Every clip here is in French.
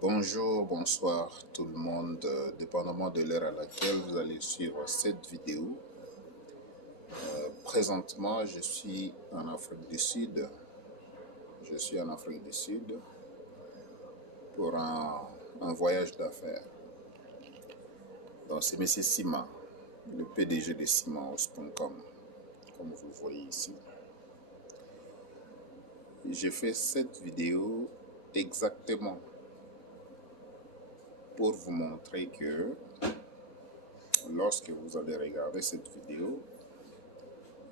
Bonjour, bonsoir tout le monde, dépendamment de l'heure à laquelle vous allez suivre cette vidéo. Présentement, je suis en Afrique du Sud. Je suis en Afrique du Sud pour un voyage d'affaires. Donc, c'est M. Sima, le PDG de Simahouse.com, comme vous le voyez ici. J'ai fait cette vidéo exactement pour vous montrer que lorsque vous allez regarder cette vidéo,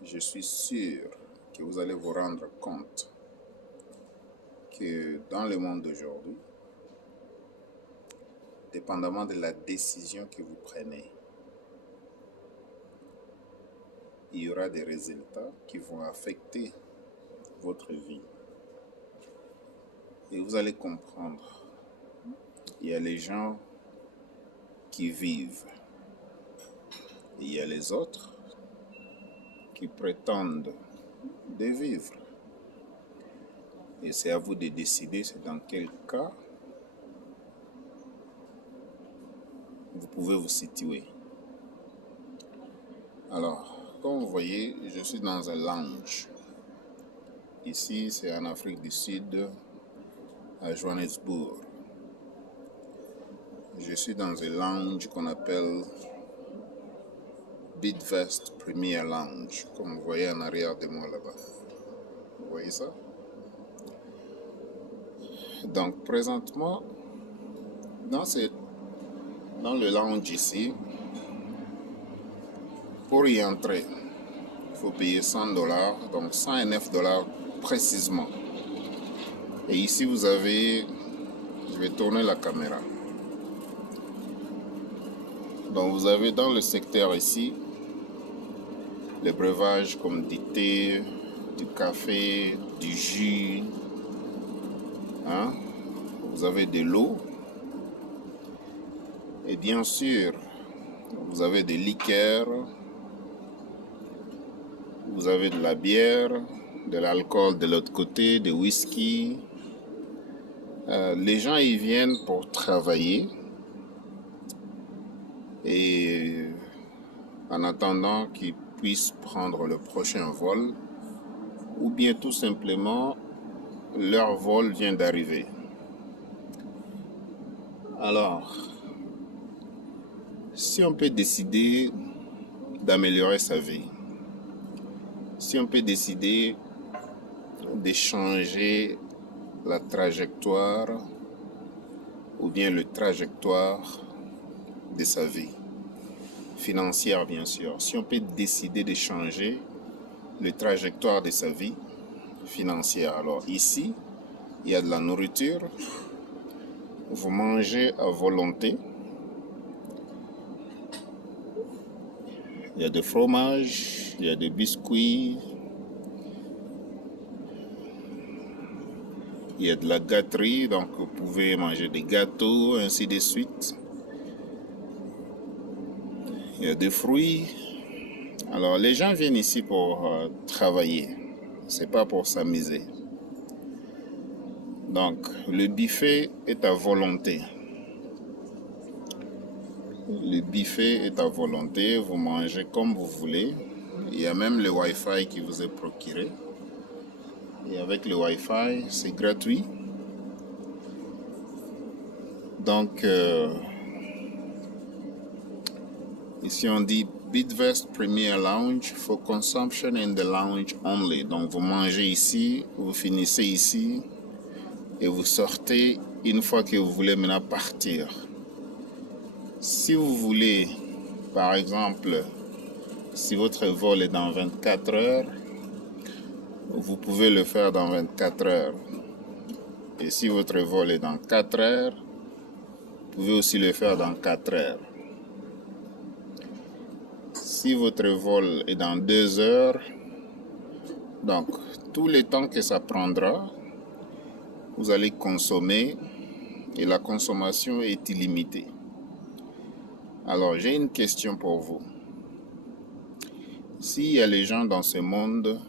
je suis sûr que vous allez vous rendre compte que dans le monde d'aujourd'hui, dépendamment de la décision que vous prenez, il y aura des résultats qui vont affecter votre vie. Et vous allez comprendre, il y a les gens qui vivent et il y a les autres qui prétendent de vivre. Et c'est à vous de décider c'est dans quel cas vous pouvez vous situer. Alors, comme vous voyez, je suis dans un lounge. Ici, c'est en Afrique du Sud, à Johannesburg. Je suis dans un lounge qu'on appelle Bidvest Premier Lounge, comme vous voyez en arrière de moi là-bas. Vous voyez ça? Donc, présentement, dans le lounge ici, pour y entrer, il faut payer $100, donc $109 précisément. Et ici, vous avez, je vais tourner la caméra. Donc, vous avez dans le secteur ici, les breuvages comme du thé, du café, du jus. Hein? Vous avez de l'eau. Et bien sûr, vous avez des liqueurs. Vous avez de la bière, de l'alcool de l'autre côté, des whisky. Les gens y viennent pour travailler. Et en attendant qu'ils puissent prendre le prochain vol, ou bien tout simplement, leur vol vient d'arriver. Alors, si on peut décider d'améliorer sa vie, si on peut décider de changer la trajectoire ou bien le trajectoire de sa vie, financière bien sûr, si on peut décider de changer le trajectoire de sa vie financière, alors ici, il y a de la nourriture, vous mangez à volonté, il y a des fromages, il y a des biscuits, il y a de la gâterie, donc vous pouvez manger des gâteaux, ainsi de suite. Il y a des fruits. Alors les gens viennent ici pour travailler, c'est pas pour s'amuser. Donc le buffet est à volonté. Le buffet est à volonté, vous mangez comme vous voulez. Il y a même le Wi-Fi qui vous est procuré. Et avec le Wi-Fi, c'est gratuit. Donc, ici on dit Bidvest Premier Lounge for consumption in the lounge only. Donc, vous mangez ici, vous finissez ici et vous sortez une fois que vous voulez maintenant partir. Si vous voulez, par exemple, si votre vol est dans 24 heures, vous pouvez le faire dans 24 heures. Et si votre vol est dans 4 heures, vous pouvez aussi le faire dans 4 heures. Si votre vol est dans 2 heures, donc tout le temps que ça prendra, vous allez consommer et la consommation est illimitée. Alors j'ai une question pour vous. S'il y a les gens dans ce monde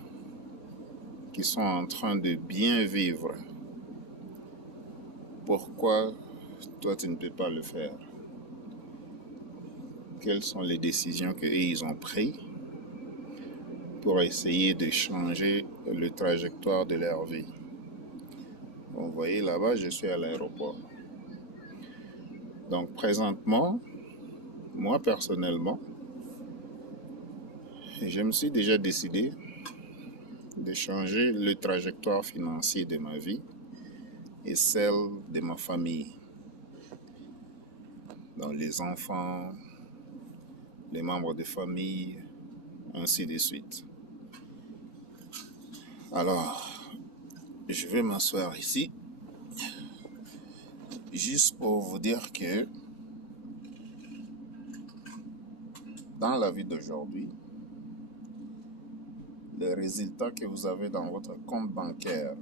qui sont en train de bien vivre, pourquoi toi tu ne peux pas le faire? Quelles sont les décisions qu'ils ont prises pour essayer de changer le trajectoire de leur vie? Vous voyez là-bas, je suis à l'aéroport. Donc présentement, moi personnellement, je me suis déjà décidé de changer le trajectoire financier de ma vie et celle de ma famille. Donc les enfants, les membres de famille, ainsi de suite. Alors, je vais m'asseoir ici, juste pour vous dire que dans la vie d'aujourd'hui, le résultat que vous avez dans votre compte bancaire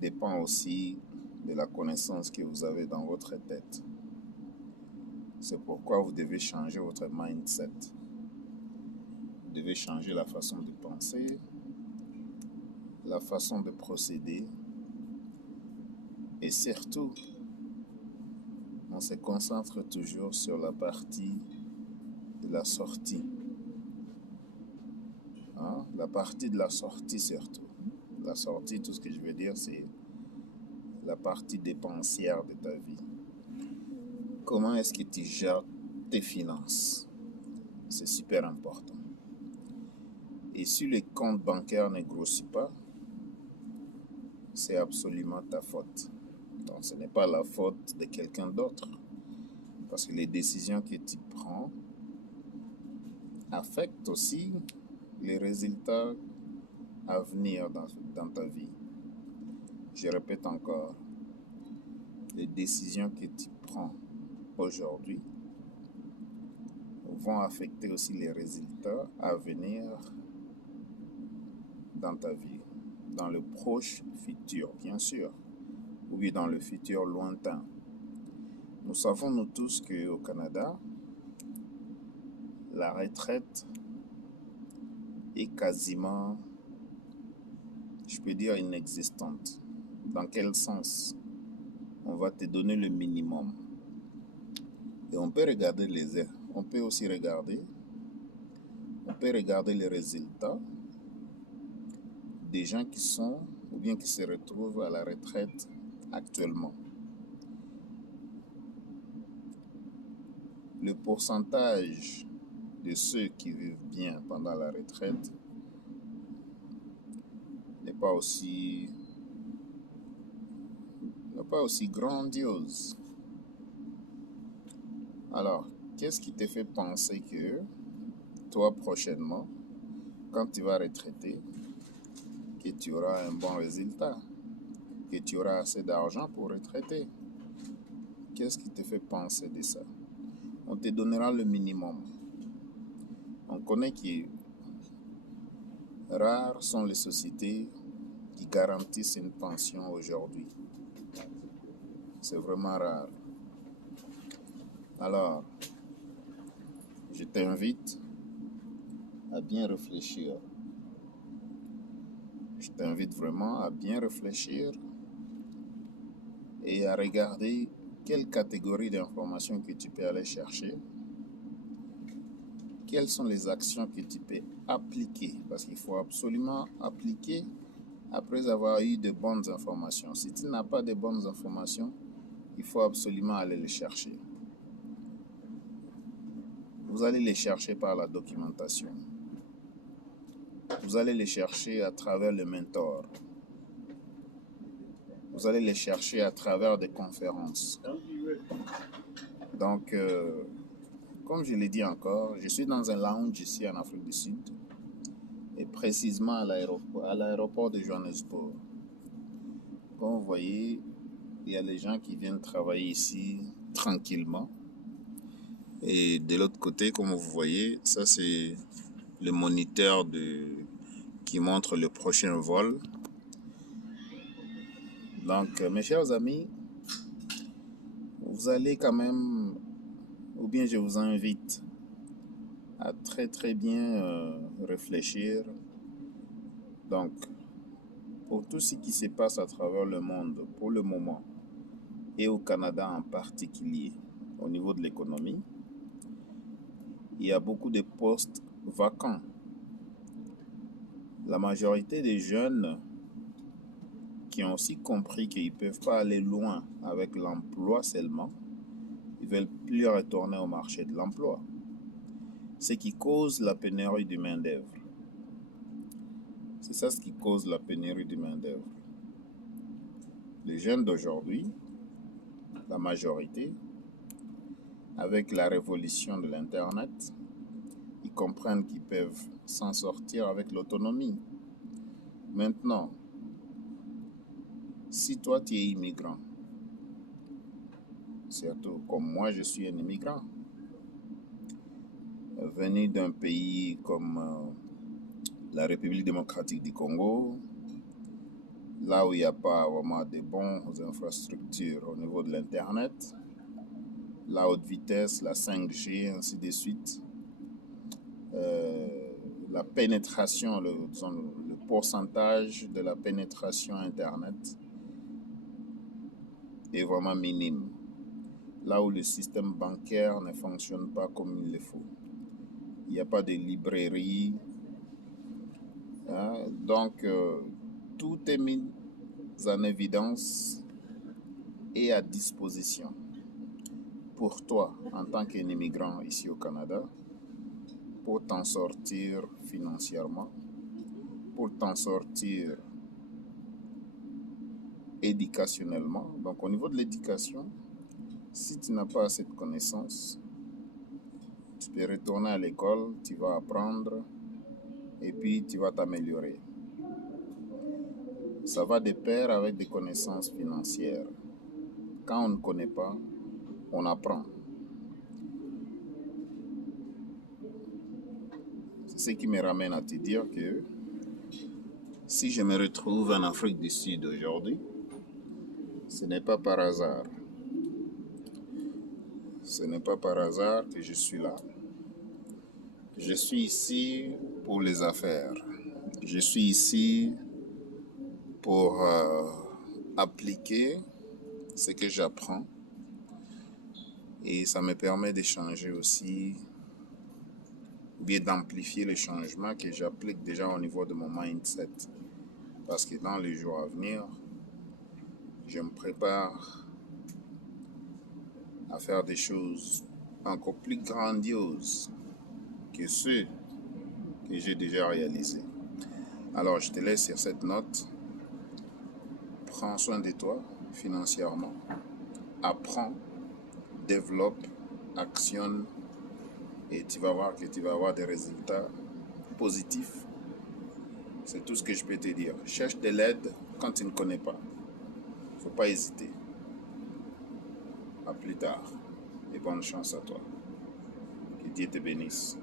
dépend aussi de la connaissance que vous avez dans votre tête. C'est pourquoi vous devez changer votre mindset. Vous devez changer la façon de penser, la façon de procéder. Et surtout, on se concentre toujours sur la partie de la sortie. La partie de la sortie surtout. La sortie, tout ce que je veux dire, c'est la partie dépensière de ta vie. Comment est-ce que tu gères tes finances? C'est super important. Et si le compte bancaire ne grossit pas, c'est absolument ta faute. Donc ce n'est pas la faute de quelqu'un d'autre. Parce que les décisions que tu prends affectent aussi les résultats à venir dans ta vie. Je répète encore, les décisions que tu prends aujourd'hui vont affecter aussi les résultats à venir dans ta vie, dans le proche futur, bien sûr, ou bien dans le futur lointain. Nous savons, nous tous, qu'au Canada, la retraite est quasiment, je peux dire, inexistante. Dans quel sens? On va te donner le minimum. Et on peut regarder on peut aussi regarder les résultats des gens qui sont ou bien qui se retrouvent à la retraite actuellement. Le pourcentage de ceux qui vivent bien pendant la retraite n'est pas aussi grandiose. Alors, qu'est-ce qui te fait penser que toi prochainement, quand tu vas retraiter, que tu auras un bon résultat, que tu auras assez d'argent pour retraiter? Qu'est-ce qui te fait penser de ça? On te donnera le minimum. On connaît que rares sont les sociétés qui garantissent une pension aujourd'hui. C'est vraiment rare. Alors, je t'invite à bien réfléchir. Je t'invite vraiment à bien réfléchir et à regarder quelle catégorie d'informations que tu peux aller chercher. Quelles sont les actions que tu peux appliquer? Parce qu'il faut absolument appliquer après avoir eu de bonnes informations. Si tu n'as pas de bonnes informations, il faut absolument aller les chercher. Vous allez les chercher par la documentation. Vous allez les chercher à travers le mentor. Vous allez les chercher à travers des conférences. Donc, comme je l'ai dit encore, je suis dans un lounge ici en Afrique du Sud et précisément à l'aéroport de Johannesburg. Comme vous voyez, il y a les gens qui viennent travailler ici tranquillement. Et de l'autre côté, comme vous voyez, ça c'est le moniteur qui montre le prochain vol. Donc, mes chers amis, vous allez quand même, ou bien je vous invite à très bien réfléchir. Donc, pour tout ce qui se passe à travers le monde pour le moment, et au Canada en particulier, au niveau de l'économie, il y a beaucoup de postes vacants. La majorité des jeunes qui ont aussi compris qu'ils ne peuvent pas aller loin avec l'emploi seulement, ils ne veulent plus retourner au marché de l'emploi. Ce qui cause la pénurie de main-d'œuvre. C'est ça ce qui cause la pénurie de main-d'œuvre. Les jeunes d'aujourd'hui, la majorité, avec la révolution de l'Internet, ils comprennent qu'ils peuvent s'en sortir avec l'autonomie. Maintenant, si toi tu es immigrant, surtout comme moi je suis un immigrant, venu d'un pays comme la République démocratique du Congo, là où il n'y a pas vraiment de bonnes infrastructures au niveau de l'Internet, la haute vitesse, la 5G, ainsi de suite, la pénétration, le pourcentage de la pénétration Internet est vraiment minime. Là où le système bancaire ne fonctionne pas comme il le faut. Il n'y a pas de librairie. Hein? Donc, tout est mis en évidence et à disposition pour toi en tant qu'un immigrant ici au Canada, pour t'en sortir financièrement, pour t'en sortir éducationnellement. Donc au niveau de l'éducation, si tu n'as pas assez de connaissances, tu peux retourner à l'école, tu vas apprendre et puis tu vas t'améliorer. Ça va de pair avec des connaissances financières. Quand on ne connaît pas, on apprend. C'est ce qui me ramène à te dire que si je me retrouve en Afrique du Sud aujourd'hui, ce n'est pas par hasard. Ce n'est pas par hasard que je suis là. Je suis ici pour les affaires. Je suis ici pour appliquer ce que j'apprends. Et ça me permet d'échanger aussi, ou bien d'amplifier les changements que j'applique déjà au niveau de mon mindset. Parce que dans les jours à venir, je me prépare à faire des choses encore plus grandioses que ceux que j'ai déjà réalisés. Alors, je te laisse sur cette note. Prends soin de toi financièrement. Apprends, développe, actionne et tu vas voir que tu vas avoir des résultats positifs. C'est tout ce que je peux te dire. Cherche de l'aide quand tu ne connais pas. Il ne faut pas hésiter. À plus tard et bonne chance à toi. Que Dieu te bénisse.